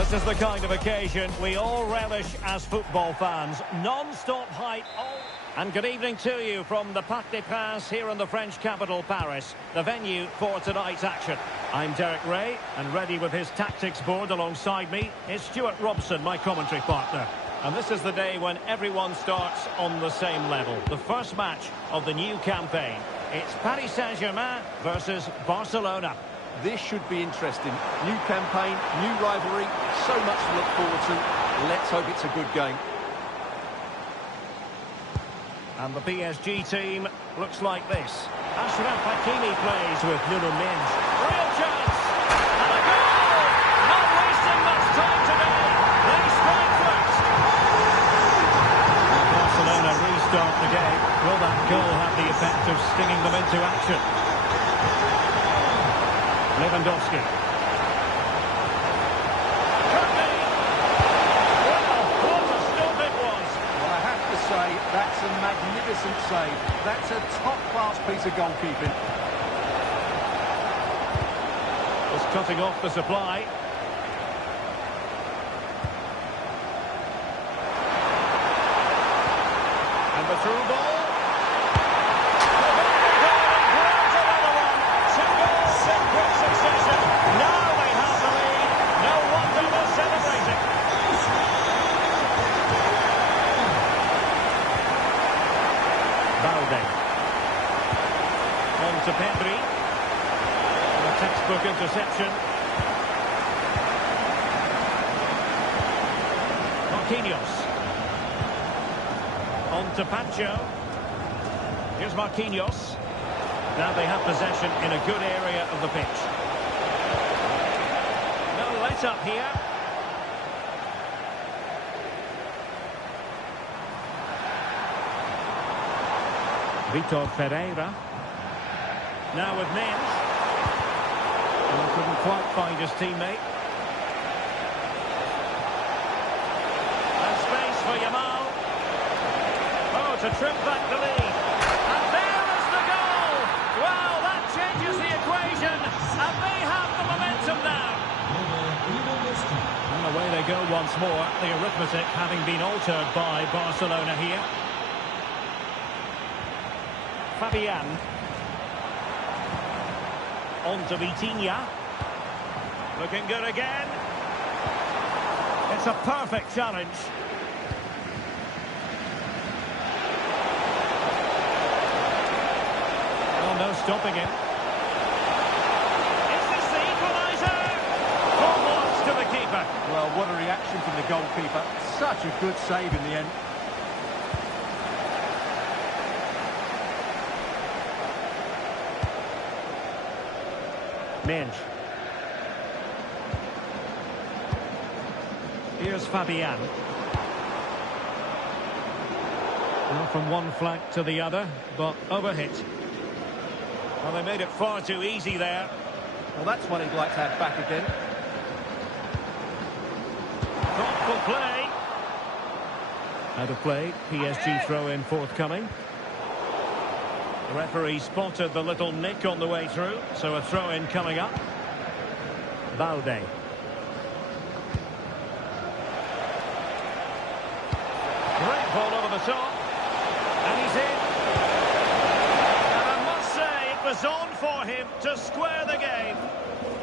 This is the kind of occasion we all relish as football fans. Non-stop hype. And good evening to you from the Parc des Princes here in the French capital, Paris, the venue for tonight's action. I'm Derek Ray, and ready with his tactics board alongside me is Stuart Robson, my commentary partner. And this is the day when everyone starts on the same level. The first match of the new campaign. It's Paris Saint-Germain versus Barcelona. This should be interesting. New campaign, new rivalry, so much to look forward to. Let's hope it's a good game. And the PSG team looks like this. Ashraf Hakimi plays with Nuno Mendes. Real chance! And a goal! Not wasting much time today. They strike first. Barcelona restart the game. Will that goal have the effect of stinging them into action? Lewandowski. Well, what a stop it was. Well, I have to say, that's a magnificent save. That's a top-class piece of goalkeeping. Was cutting off the supply. And the through ball. On to Pedri. A textbook interception. Marquinhos. On to Pacho. Here's Marquinhos. Now they have possession in a good area of the pitch. No let up here. Vitor Ferreira. Now with Mendes. And couldn't quite find his teammate. And space for Yamal. Oh, to trim back the lead. And there is the goal! Well, that changes the equation. And they have the momentum now. And away they go once more. The arithmetic having been altered by Barcelona here. Fabian. On to Vitinha. Looking good again. It's a perfect challenge. Oh, no stopping him. Is this the equaliser? Almost to the keeper. Well, what a reaction from the goalkeeper. Such a good save in the end. Mendes. Here's Fabian. Now from one flank to the other, but overhit. Well, they made it far too easy there. Well, that's what he'd like to have back again. Thoughtful play. Out of play, PSG throw-in forthcoming. The referee spotted the little nick on the way through, so a throw-in coming up. Balde. Great ball over the top. And he's in. And I must say, it was on for him to square the game.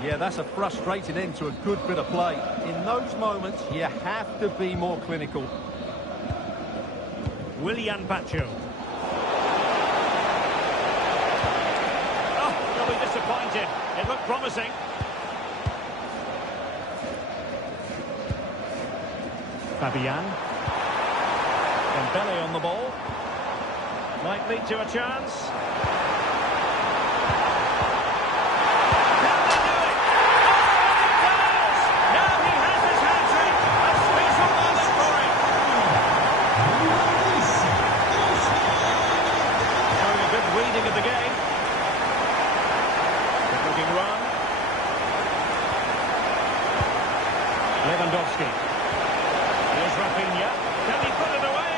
Yeah, that's a frustrating end to a good bit of play. In those moments, you have to be more clinical. Willian Pacho. Disappointed. It looked promising. Fabian. Dembele on the ball. Might lead to a chance. Can they do it? Oh, he does! Now he has his hat-trick. A special moment for him. Showing a good reading of the game. Run. Lewandowski. Here's Rafinha. Can he put it away?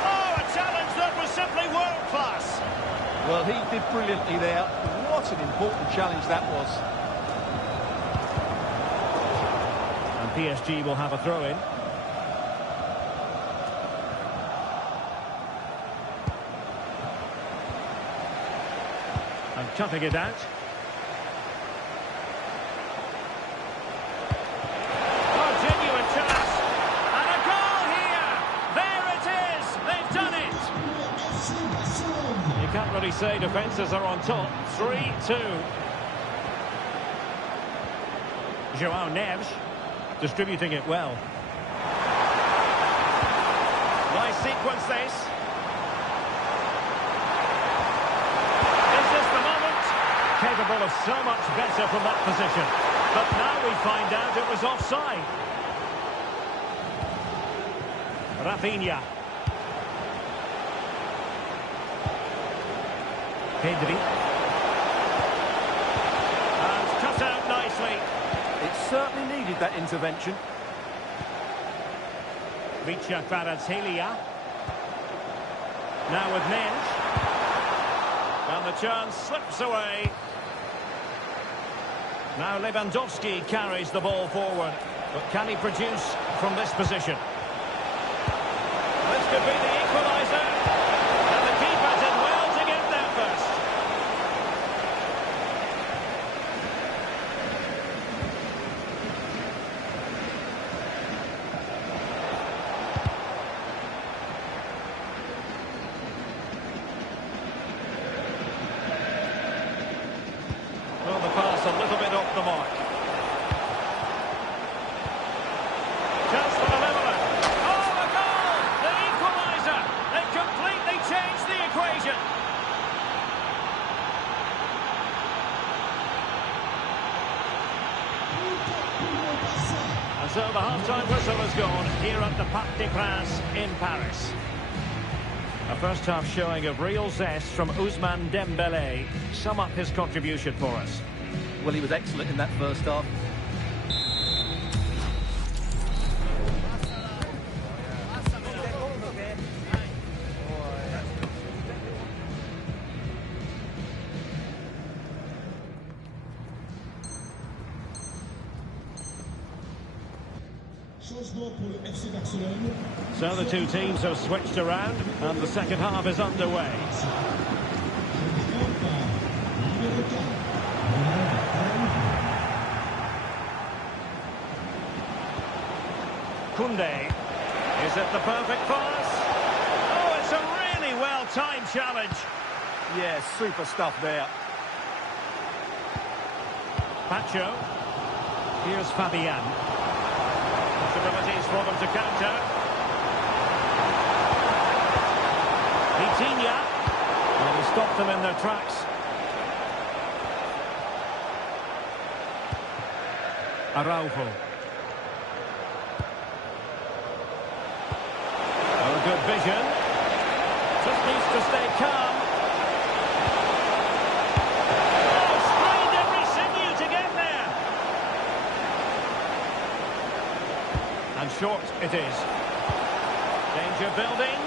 Oh, a challenge that was simply world-class. Well, he did brilliantly there. What an important challenge that was. And PSG will have a throw-in. And cutting it out. Oh, genuine chance. And a goal here. There it is. They've done it. You can't really say defences are on top. 3-2. João Neves distributing it well. Nice sequence this. Is this the moment? Capable of so much better from that position. But now we find out it was offside. Rafinha. Pedri. And cut out nicely. It certainly needed that intervention. Richa Kvaratskhelia. Now with Mensch. And the chance slips away. Now Lewandowski carries the ball forward. But can he produce from this position? This could be the equaliser. And the keeper did well to get there first. Well, the pass a little bit off the mark. Chance for the leveller. Oh, a goal! The equaliser! They completely changed the equation. And so the half-time whistle has gone here at the Parc des Princes in Paris. A first-half showing of real zest from Ousmane Dembélé. Sum up his contribution for us. Well, he was excellent in that first half. So the two teams have switched around and the second half is underway. Koundé. Is it the perfect pass? Oh, it's a really well-timed challenge. Yeah, super stuff there. Pacho. Here's Fabian. Possibilities for them to counter. Vitinha. Well, he stopped them in their tracks. Araujo. Oh, good vision. Just needs to stay calm. Oh, strained every sinew to get there. And short it is. Danger building.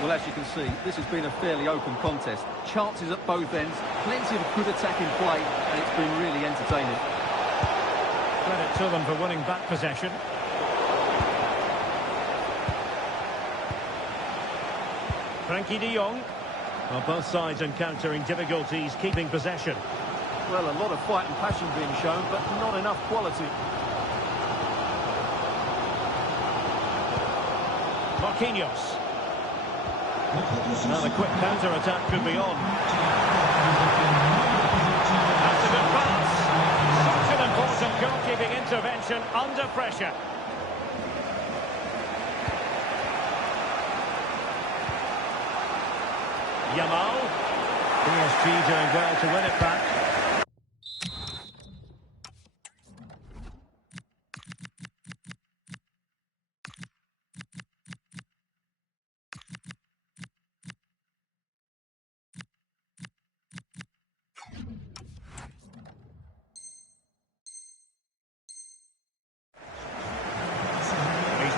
Well, as you can see, this has been a fairly open contest. Chances at both ends, plenty of good attacking play, and it's been really entertaining. Credit to them for winning back possession. Frankie de Jong. Well, both sides encountering difficulties keeping possession. Well, a lot of fight and passion being shown, but not enough quality. Marquinhos. Now the quick counter-attack could be on. That's a good pass. Such an important goalkeeping intervention under pressure. Yamal. PSG doing well to win it back.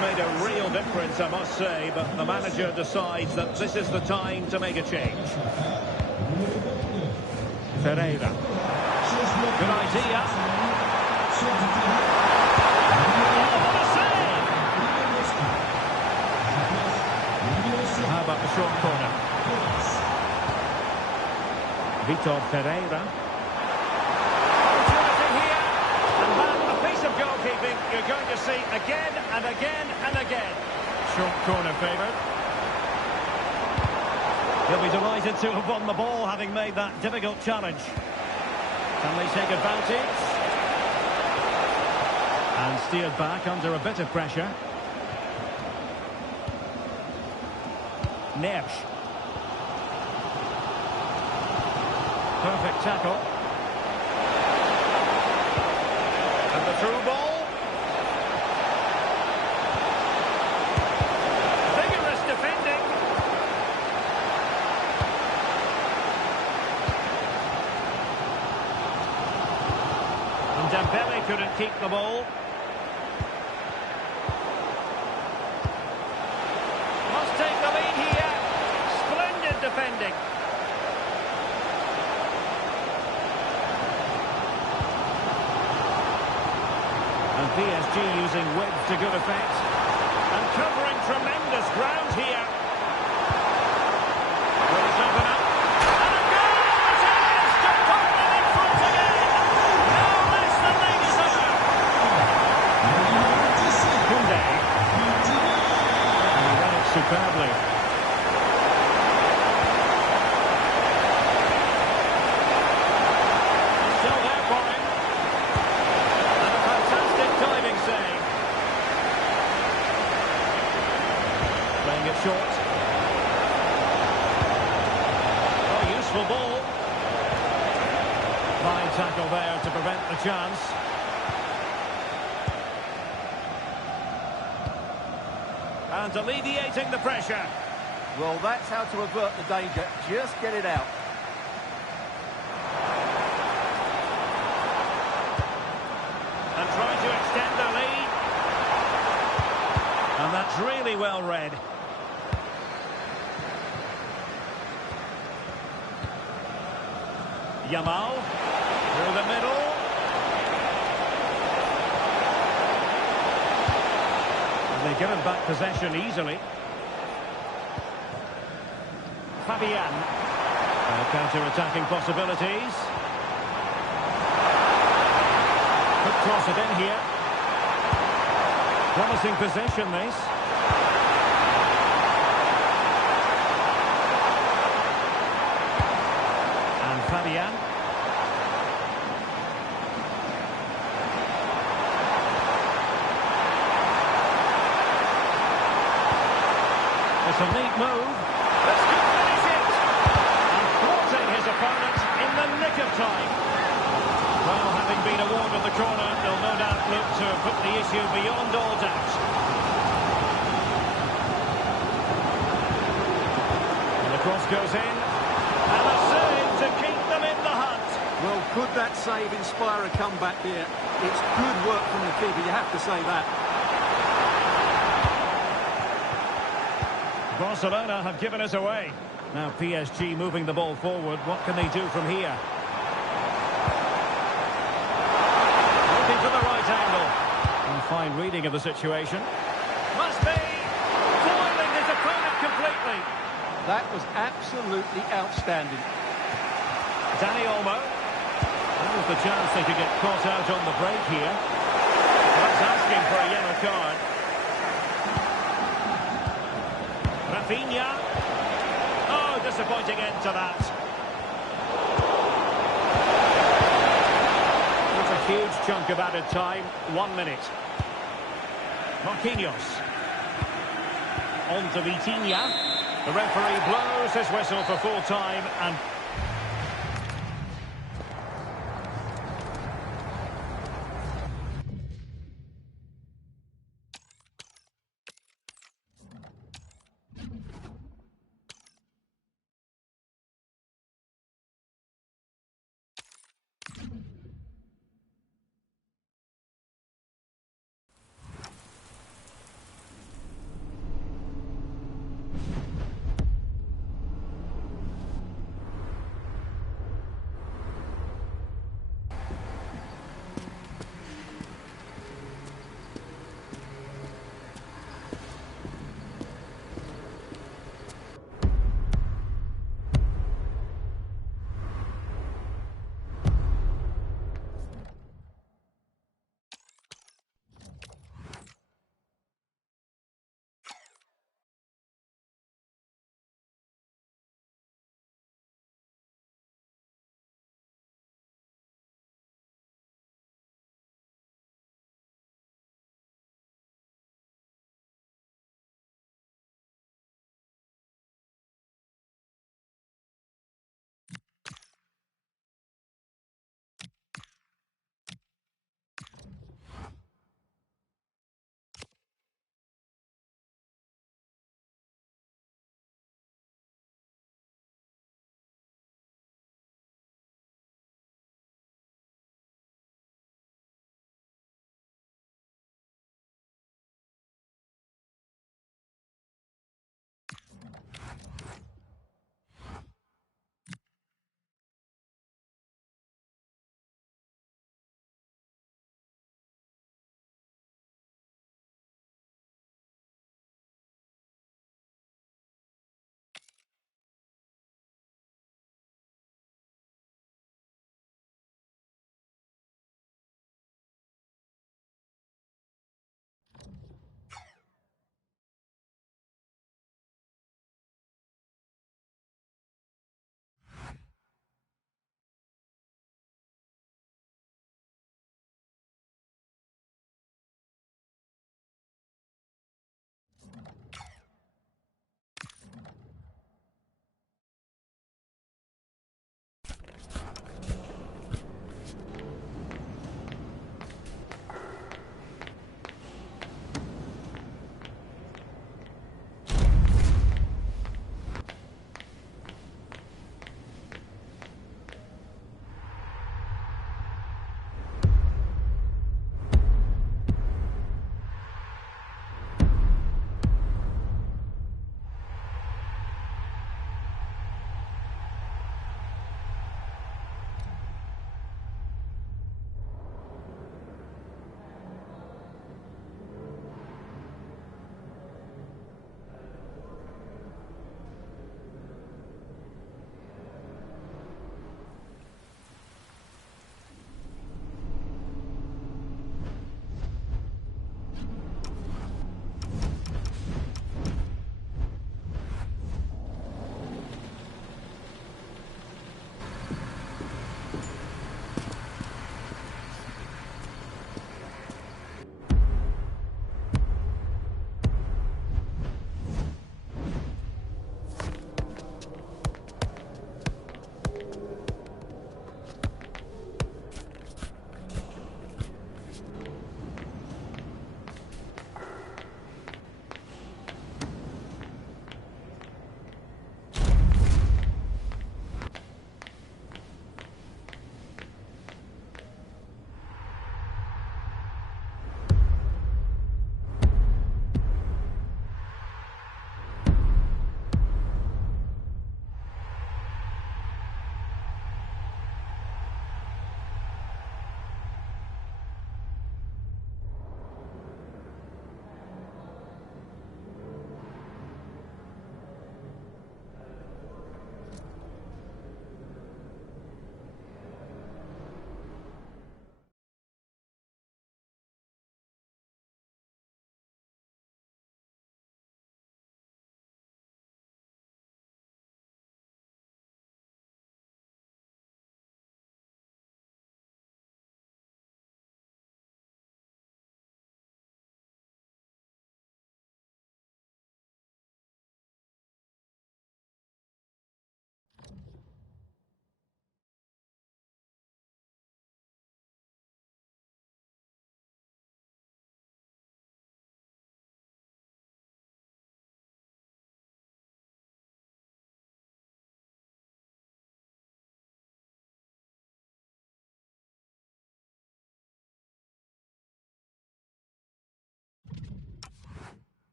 Made a real difference, I must say, but the manager decides that this is the time to make a change. Pereira. Good idea. Oh, what a save! How about the short corner? Vitor Pereira. Opportunity here. And that, a piece of goalkeeping you're going to see again and again and again. Short corner favoured. He'll be delighted to have won the ball, having made that difficult challenge. Can they take advantage? And steered back under a bit of pressure. Neves. Perfect tackle. And the through ball. Vigorous defending. And Dembele couldn't keep the ball. Must take the lead here. Splendid defending. And PSG using width to good effect. And covering tremendous ground here. Will it open up? And a goal! It is! To Tottenham in front again! No less than they deserve! Koundé. And he ran it superbly. Still there for him. And a fantastic diving save. Playing it short. Oh, useful ball. Fine tackle there to prevent the chance. And alleviating the pressure. Well, that's how to avert the danger. Just get it out. And trying to extend the lead. And that's really well read. Yamal through the middle. And they give him back possession easily. Fabian. Counter-attacking possibilities. Could cross it in here. Promising possession, this. And Fabian. It's a neat move. This could finish it. And thwarting his opponent in the nick of time. Well, having been awarded the corner, they'll no doubt look to put the issue beyond all doubt. And the cross goes in. And a save to keep them in the hunt. Well, could that save inspire a comeback here? It's good work from the keeper, you have to say that. Barcelona have given us away. Now PSG moving the ball forward. What can they do from here? Looking for the right angle. And fine reading of the situation. Must be foiling his opponent completely. That was absolutely outstanding. Dani Olmo. That was the chance they could get caught out on the break here. That's asking for a yellow card. Rafinha. Oh, disappointing end to that. That's a huge chunk of added time. 1 minute. Marquinhos. On to Vitinha. The referee blows his whistle for full time and...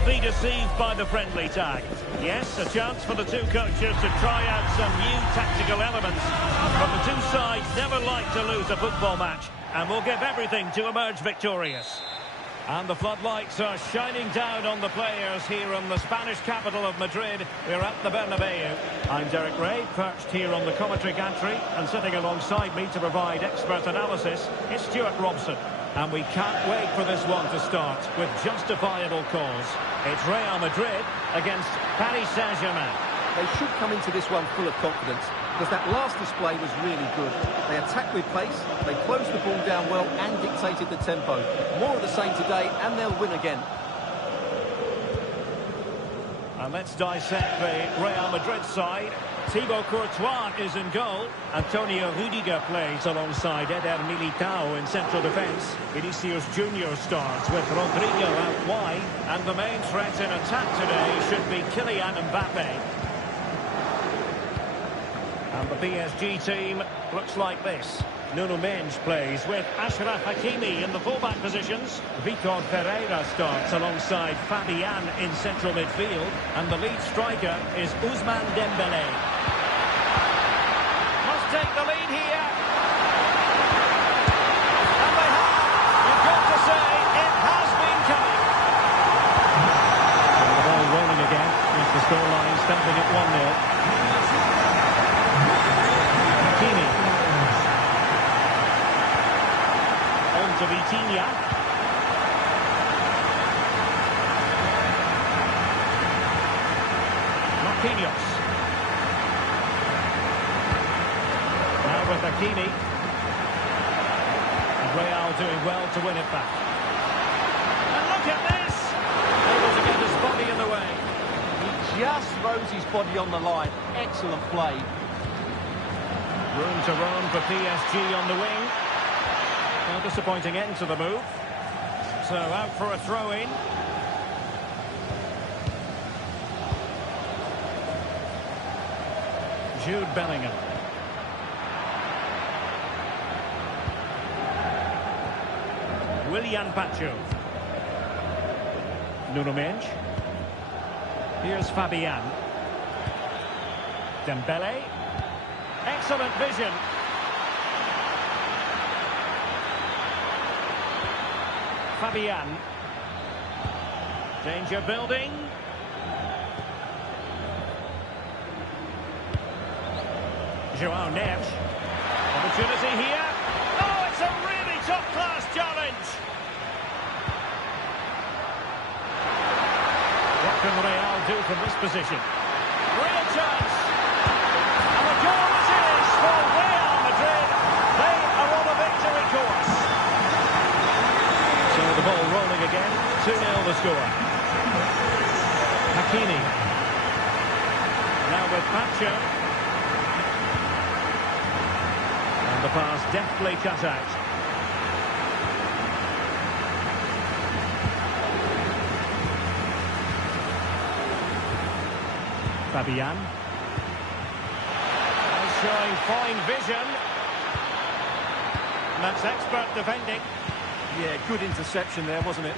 Don't be deceived by the friendly tag. Yes, a chance for the two coaches to try out some new tactical elements. But the two sides never like to lose a football match, and will give everything to emerge victorious. And the floodlights are shining down on the players here in the Spanish capital of Madrid. We're at the Bernabeu. I'm Derek Ray, perched here on the commentary gantry, and sitting alongside me to provide expert analysis is Stuart Robson. And we can't wait for this one to start with justifiable cause. It's Real Madrid against Paris Saint-Germain. They should come into this one full of confidence, because that last display was really good. They attacked with pace, they closed the ball down well and dictated the tempo. More of the same today, and they'll win again. And let's dissect the Real Madrid side. Thibaut Courtois is in goal. Antonio Rudiger plays alongside Eder Militao in central defence. Vinicius Junior starts with Rodrigo out wide. And the main threat in attack today should be Kylian Mbappe. And the PSG team looks like this. Nuno Mendes plays with Achraf Hakimi in the fullback positions. Victor Pereira starts alongside Fabian in central midfield. And the lead striker is Ousmane Dembélé. Must take the lead here. And they have. You've got to say, it has been coming. And the ball rolling again with the scoreline stamping at 1-0. Hakimi. On to Vitinha. Marquinhos. Now with Hakimi. And Real doing well to win it back. And look at this! Able to get his body in the way. He just throws his body on the line. Excellent play. Room to run for PSG on the wing. A disappointing end to the move. So out for a throw-in. Jude Bellingham. Willian Pacho. Nuno Mendes. Here's Fabian. Dembélé. Excellent vision. Fabian. Danger building. João Neves. Opportunity here. Oh, it's a really top-class challenge. What can Real do from this position? Real chance. And the goal it is for Real Madrid. They are on a victory course. So the ball rolling again. 2-0 the score. Hakimi. Now with Pacho. And the pass deftly cut out. Fabian. Showing fine vision. And that's expert defending. Yeah, good interception there, wasn't it?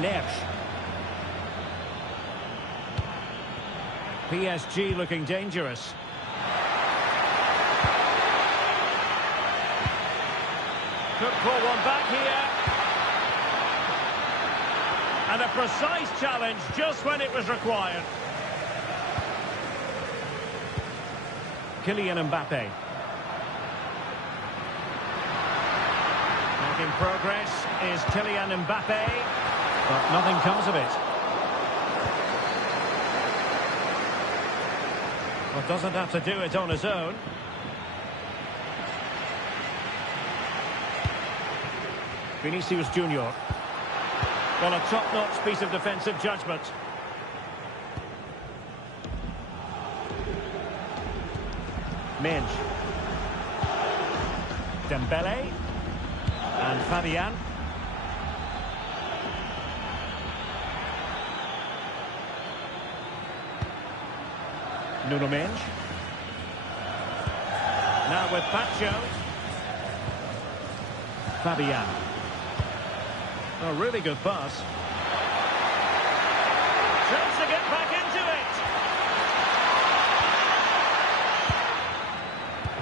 Neves. PSG looking dangerous. Could pull one back here. And a precise challenge just when it was required. Kylian Mbappe. Making progress is Kylian Mbappe. But nothing comes of it. Well, doesn't have to do it on his own. Vinicius Junior. Well, a top-notch piece of defensive judgment. Mendes. Dembélé. And Fabian. Nuno Mendes. Now with Pacho. Fabian. A really good pass. Chance to get back into it.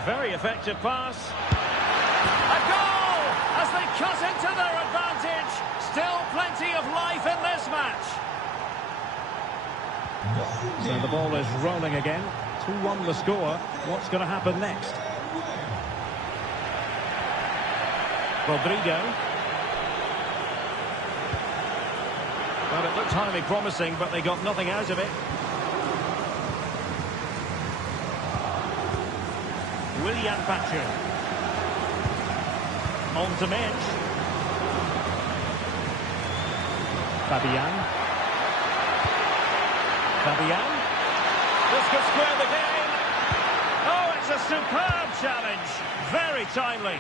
Very effective pass. A goal as they cut into their advantage. Still plenty of life in this match. So the ball is rolling again. 2-1 the score. What's going to happen next? Rodrigo. Well, it looked highly promising, but they got nothing out of it. Willian Pacho. On to Mensch. Fabian. Fabian. This could square the game. Oh, it's a superb challenge. Very timely.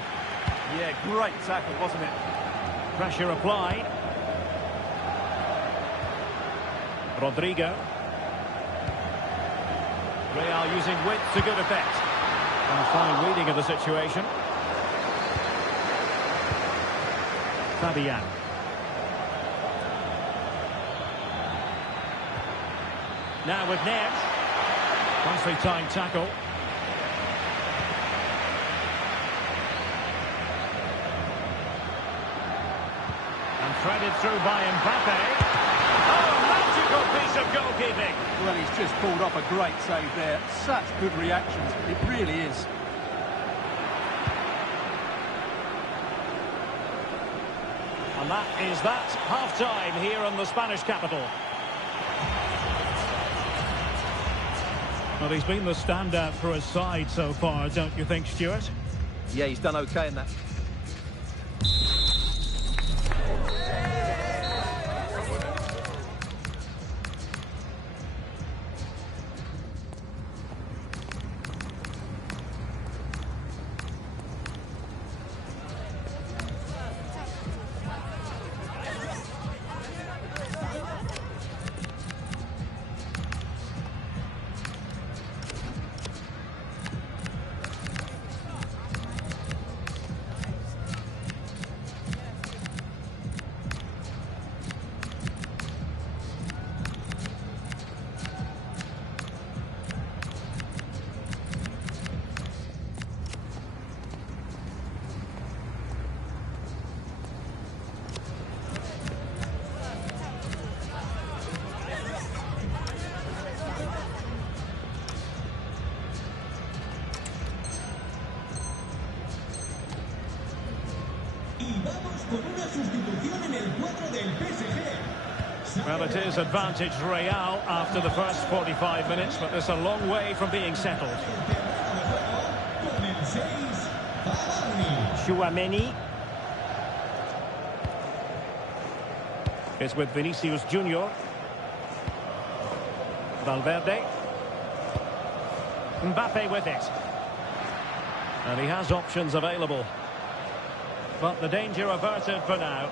Yeah, great tackle, wasn't it? Pressure applied. Rodrigo. Real using width to good effect. And a fine reading of the situation. Fabian. Now with Neves. Nicely timed tackle. And threaded through by Mbappe. Oh, magical piece of goalkeeping. Well, he's just pulled off a great save there. Such good reactions. It really is. And that is that. Half-time here in the Spanish capital. Well, he's been the standout for his side so far, don't you think, Stuart? Yeah, he's done okay in that. Well, it is advantage Real after the first 45 minutes, but it's a long way from being settled. Tchouaméni. It's with Vinicius Junior. Valverde. Mbappe with it. And he has options available. But the danger averted for now.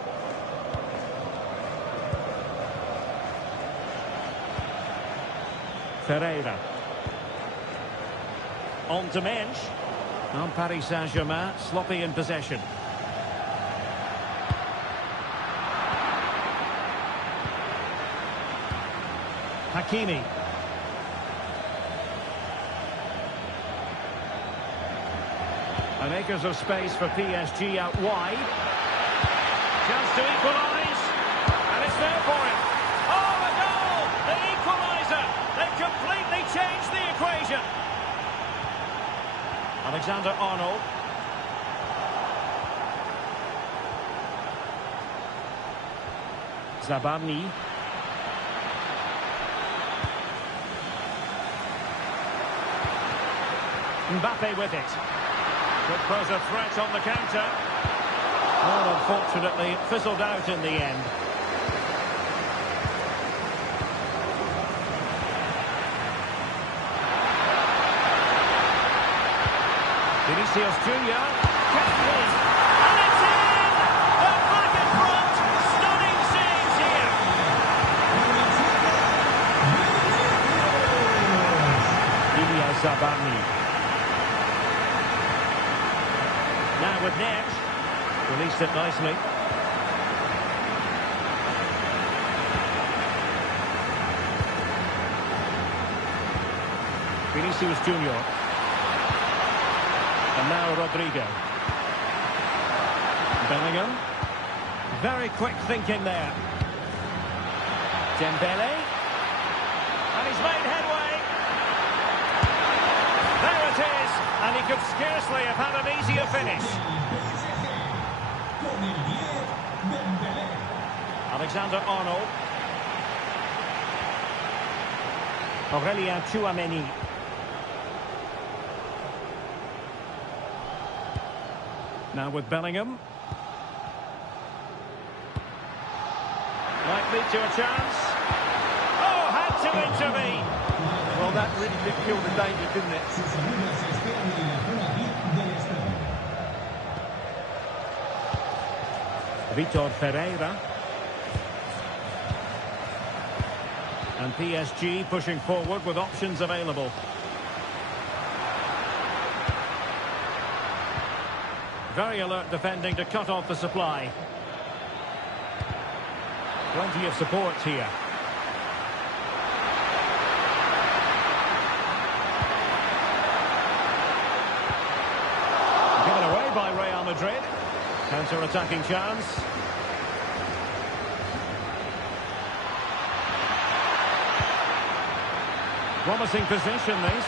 Ferreira. On to Mensch. On Paris Saint-Germain, sloppy in possession. Hakimi. And acres of space for PSG out wide. Chance to equalise. And it's there for him. Oh, a goal! The equaliser! They've completely changed the equation. Alexander-Arnold. Zabarni. Mbappe with it. Could pose a threat on the counter. Well, unfortunately, it fizzled out in the end. Vinicius Junior. Can he? And it's in! They're back in front. Stunning saves here. Ilya Zabarni. with Neves. Released it nicely. Vinicius Junior. And now Rodrigo. Bellingham. Very quick thinking there. Dembele. And he's made headway. There it is. And he could scarcely have had an easier finish. Alexander-Arnold. Aurelien Tchouameni. Now with Bellingham. Might lead to a chance. Oh, had to intervene. Well, that really did kill the danger, didn't it? Vitor Ferreira. And PSG pushing forward with options available. Very alert defending to cut off the supply. Plenty of support here. Given away by Real Madrid. Counter-attacking chance. Promising position, this.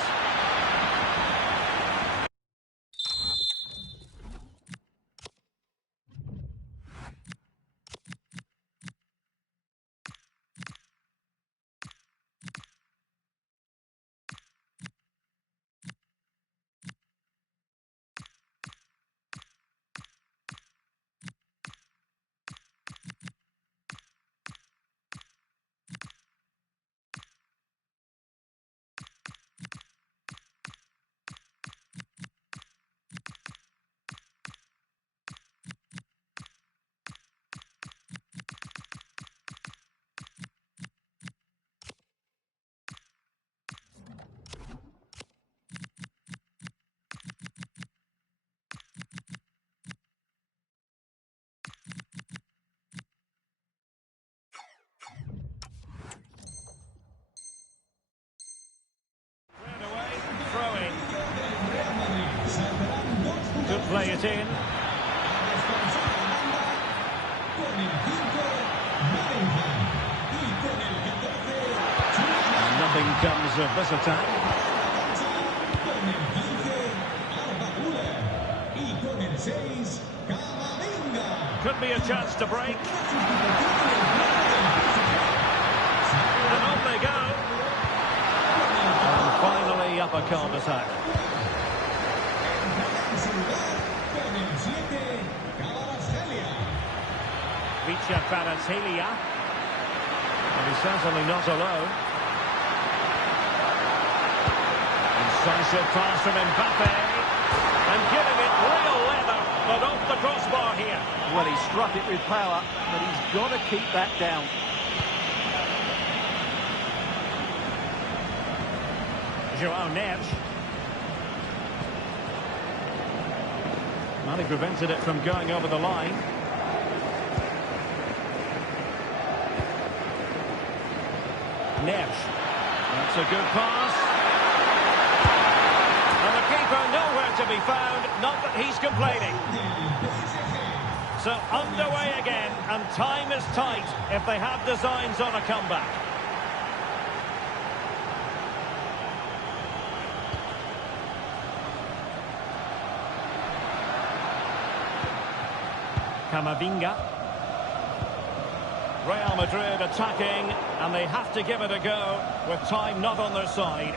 Could play it in. And nothing comes of this attack. Could be a chance to break. And on they go. And finally up a cul-de-sac. Vicha Kvaratskhelia. And he's certainly not alone. Incisive pass from Mbappe. And giving it real leather, but off the crossbar here. Well, he struck it with power, but he's got to keep that down. João Neves. Well, he prevented it from going over the line. Neves. That's a good pass. And the keeper nowhere to be found. Not that he's complaining. So underway again, and time is tight if they have designs on a comeback. Camavinga. Real Madrid attacking, and they have to give it a go with time not on their side.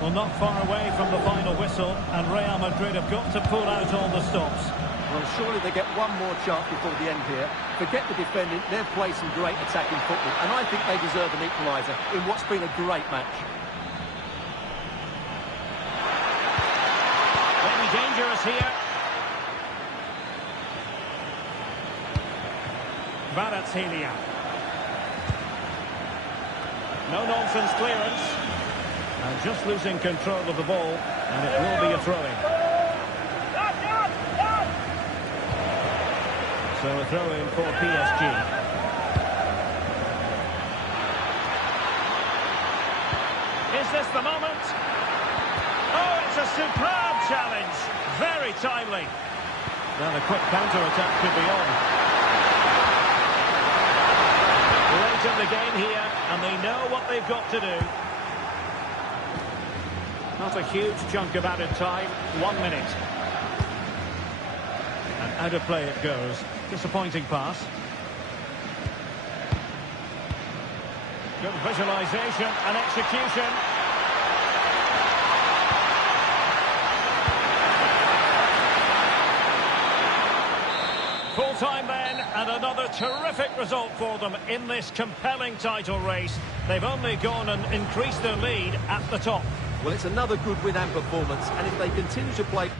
Well, not far away from the final whistle, and Real Madrid have got to pull out all the stops. Well, surely they get one more chance before the end here. Forget the defending, they've played some great attacking football, and I think they deserve an equaliser in what's been a great match. Maybe dangerous here. Kvaratskhelia. No-nonsense clearance. And just losing control of the ball, and it will be a throw-in. So a throw-in for PSG. Is this the moment? Oh, it's a superb challenge. Very timely. Now the quick counter-attack could be on. Late in the game here, and they know what they've got to do. Not a huge chunk of added time. 1 minute. And out of play it goes. Disappointing pass. Good visualisation and execution. Full time then, and another terrific result for them in this compelling title race. They've only gone and increased their lead at the top. Well, it's another good win and performance, and if they continue to play...